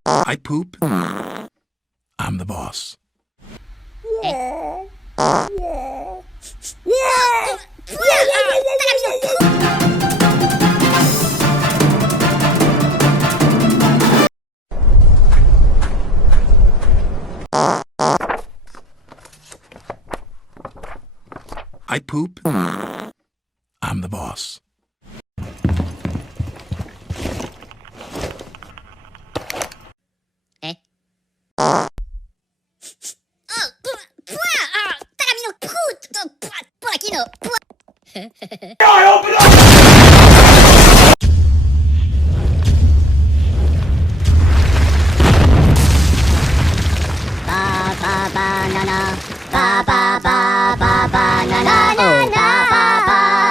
I poop. I'm the boss. I poop. I'm the boss. Open up! Ba ba banana, ba ba